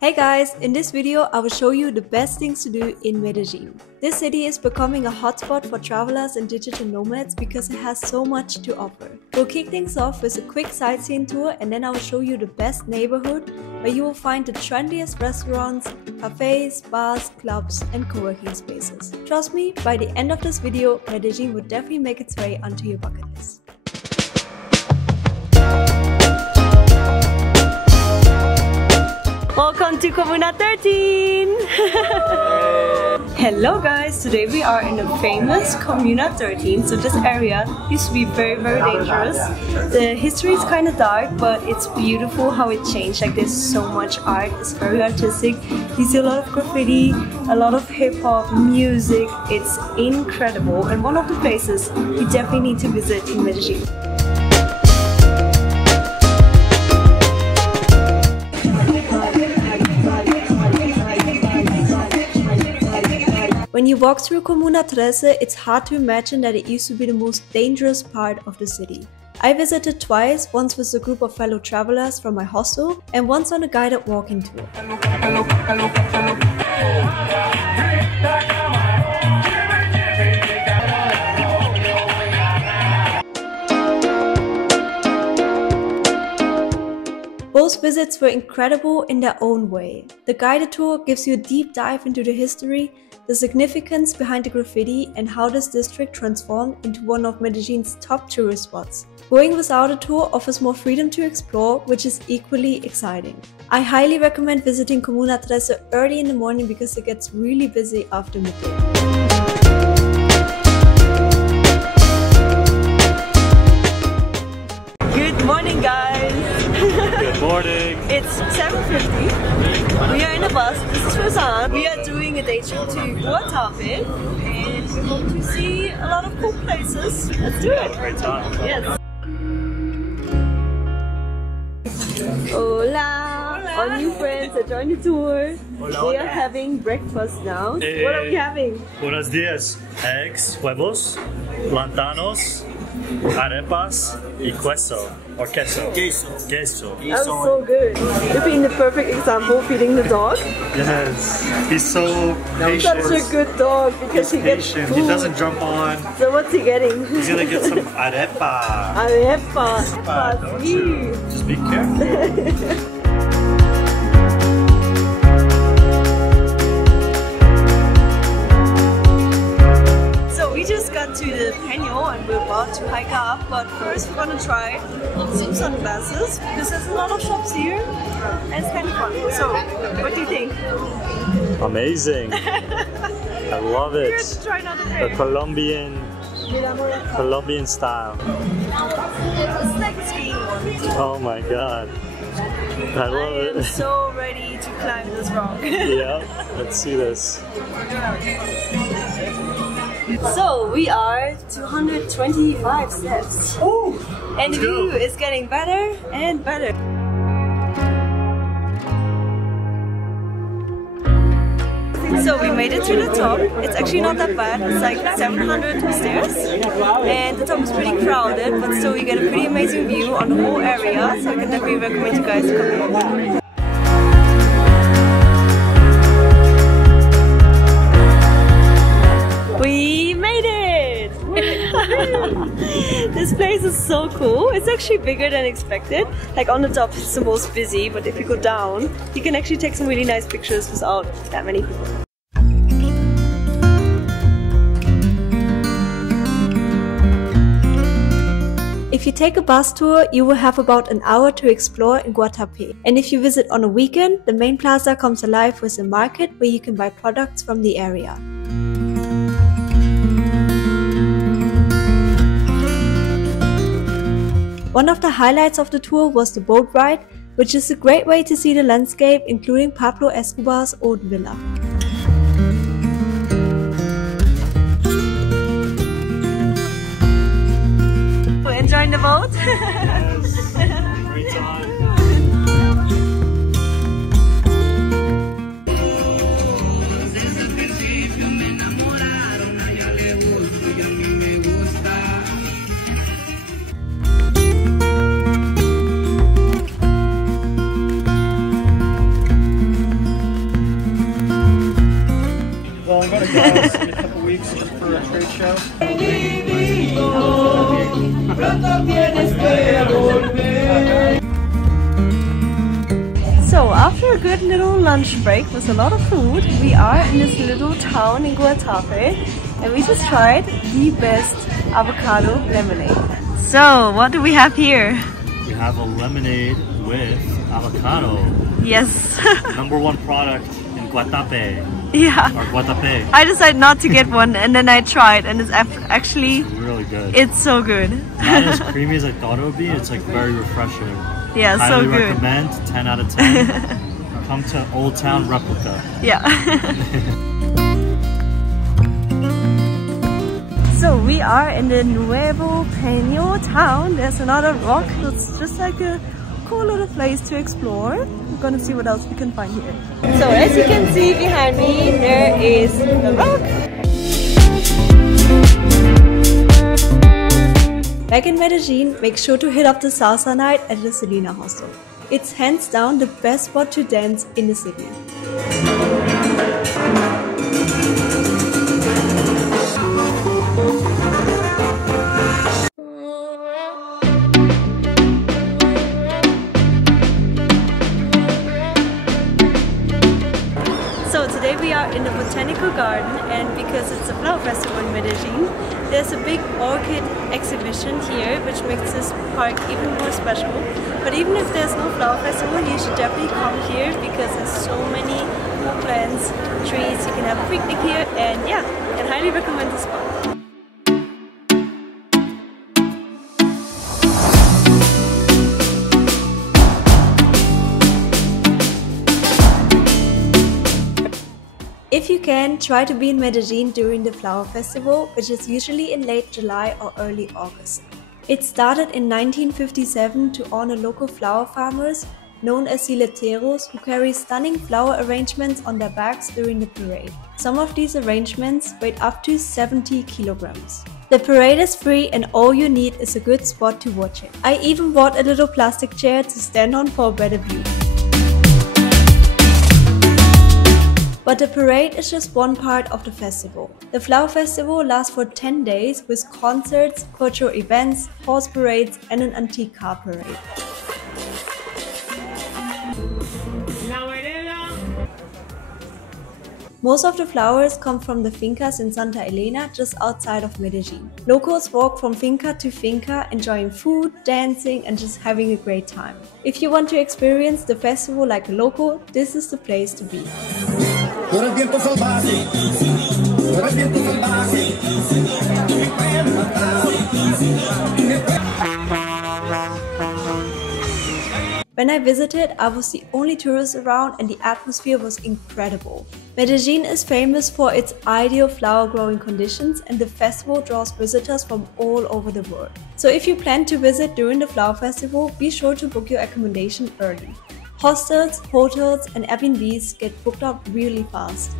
Hey guys, in this video I will show you the best things to do in Medellin. This city is becoming a hotspot for travelers and digital nomads because it has so much to offer. We'll kick things off with a quick sightseeing tour and then I will show you the best neighborhood where you will find the trendiest restaurants, cafes, bars, clubs and co-working spaces. Trust me, by the end of this video, Medellin will definitely make its way onto your bucket list. Welcome to Comuna 13! Hello guys, today we are in the famous Comuna 13. So this area used to be very dangerous. The history is kind of dark, but it's beautiful how it changed. Like there's so much art, it's very artistic. You see a lot of graffiti, a lot of hip-hop, music. It's incredible and one of the places you definitely need to visit in Medellin. When you walk through Comuna 13, it's hard to imagine that it used to be the most dangerous part of the city. I visited twice, once with a group of fellow travelers from my hostel and once on a guided walking tour. Both visits were incredible in their own way. The guided tour gives you a deep dive into the history, the significance behind the graffiti and how this district transformed into one of Medellin's top tourist spots. Going without a tour offers more freedom to explore, which is equally exciting. I highly recommend visiting Comuna 13 early in the morning because it gets really busy after midday. Good morning guys! Good morning! It's 7:50. We are in a bus. This is Rosanne. We are doing a day trip to Guatape and we hope to see a lot of cool places. Let's do it! Great time! Yes! Hola! Our new friends are joining the tour. Hola, we are having breakfast now. What are we having? Buenos dias! Eggs, huevos, plantanos, arepas y queso. Or queso. Queso. That was so good. You're being the perfect example feeding the dog. Yes. He's so patient. Such a good dog because he gets patient. food. He doesn't jump on. So what's he getting? He's gonna get some arepa. Arepa. Don't you? Just be careful. To the Peño and we're about to hike up, but first we're gonna try some sunglasses because there's a lot of shops here and it's kind of fun. So, what do you think? Amazing! I love it. Here to try another pair. The Colombian style. It's like a skiing one. Oh my god! I love it. I'm so ready to climb this rock. Yeah, let's see this. So we are 225 steps. Ooh, and the view is getting better and better. So we made it to the top. It's actually not that bad. It's like 700 stairs and the top is pretty crowded, but still you get a pretty amazing view on the whole area, so I can definitely recommend you guys to come here. We made it! This place is so cool. It's actually bigger than expected. Like on the top it's the most busy, but if you go down, you can actually take some really nice pictures without that many people. If you take a bus tour, you will have about an hour to explore in Guatape. And if you visit on a weekend, the main plaza comes alive with a market where you can buy products from the area. One of the highlights of the tour was the boat ride, which is a great way to see the landscape, including Pablo Escobar's old villa. We're enjoying the boat? Yes. Great time. in a couple weeks for a trade show. So after a good little lunch break with a lot of food, we are in this little town in Guatape and we just tried the best avocado lemonade. So what do we have here? We have a lemonade with avocado. Yes. #1 product in Guatape. Yeah. Or Guatape. I decided not to get one and then I tried and it's actually Really good. It's so good. Not as creamy as I thought it would be. It's like very refreshing. Yeah, so Highly good. recommend. 10 out of 10. Come to Old Town Replica. Yeah. So we are in the Nuevo Peño town. There's another rock. It's just like a cool little place to explore. We're gonna see what else we can find here. So as you can see behind me, there is the rock. Back in Medellin, make sure to hit up the Salsa night at the Selina hostel. It's hands down the best spot to dance in the city. So today we are in the Botanical Garden, and because it's a flower festival in Medellin, there's a big orchid exhibition here which makes this park even more special. But even if there's no flower festival, you should definitely come here because there's so many cool plants, trees, you can have a picnic here, and yeah, I can highly recommend this spot. If you can, try to be in Medellin during the flower festival, which is usually in late July or early August. It started in 1957 to honor local flower farmers known as sileteros who carry stunning flower arrangements on their backs during the parade. Some of these arrangements weigh up to 70 kilograms. The parade is free and all you need is a good spot to watch it. I even bought a little plastic chair to stand on for a better view. But the parade is just one part of the festival. The flower festival lasts for 10 days with concerts, cultural events, horse parades and an antique car parade. Most of the flowers come from the fincas in Santa Elena, just outside of Medellin. Locals walk from finca to finca, enjoying food, dancing and just having a great time. If you want to experience the festival like a local, this is the place to be. When I visited, I was the only tourist around and the atmosphere was incredible. Medellin is famous for its ideal flower growing conditions and the festival draws visitors from all over the world. So if you plan to visit during the flower festival, be sure to book your accommodation early. Hostels, hotels and Airbnbs get booked up really fast.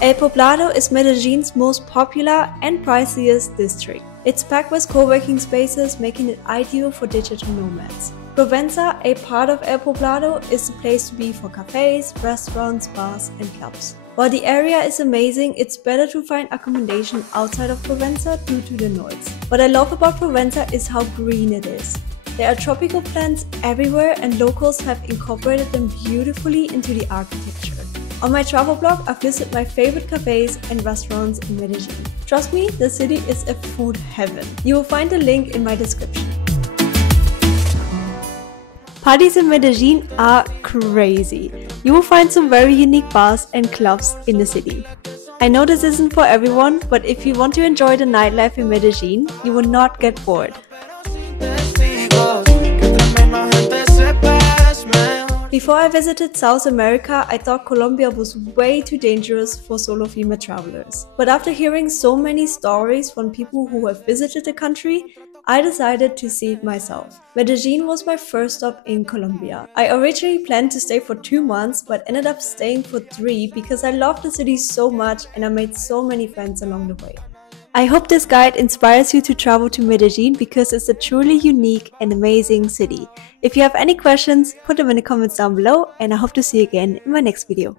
El Poblado is Medellin's most popular and priciest district. It's packed with co-working spaces, making it ideal for digital nomads. Provenza, a part of El Poblado, is the place to be for cafes, restaurants, bars and clubs. While the area is amazing, it's better to find accommodation outside of Provenza due to the noise. What I love about Provenza is how green it is. There are tropical plants everywhere and locals have incorporated them beautifully into the architecture. On my travel blog, I visit my favorite cafes and restaurants in Medellin. Trust me, the city is a food heaven. You will find a link in my description. Parties in Medellin are crazy. You will find some very unique bars and clubs in the city. I know this isn't for everyone, but if you want to enjoy the nightlife in Medellin, you will not get bored. Before I visited South America, I thought Colombia was way too dangerous for solo female travelers. But after hearing so many stories from people who have visited the country, I decided to see it myself. Medellin was my first stop in Colombia. I originally planned to stay for 2 months, but ended up staying for 3 because I loved the city so much and I made so many friends along the way. I hope this guide inspires you to travel to Medellin because it's a truly unique and amazing city. If you have any questions, put them in the comments down below, and I hope to see you again in my next video.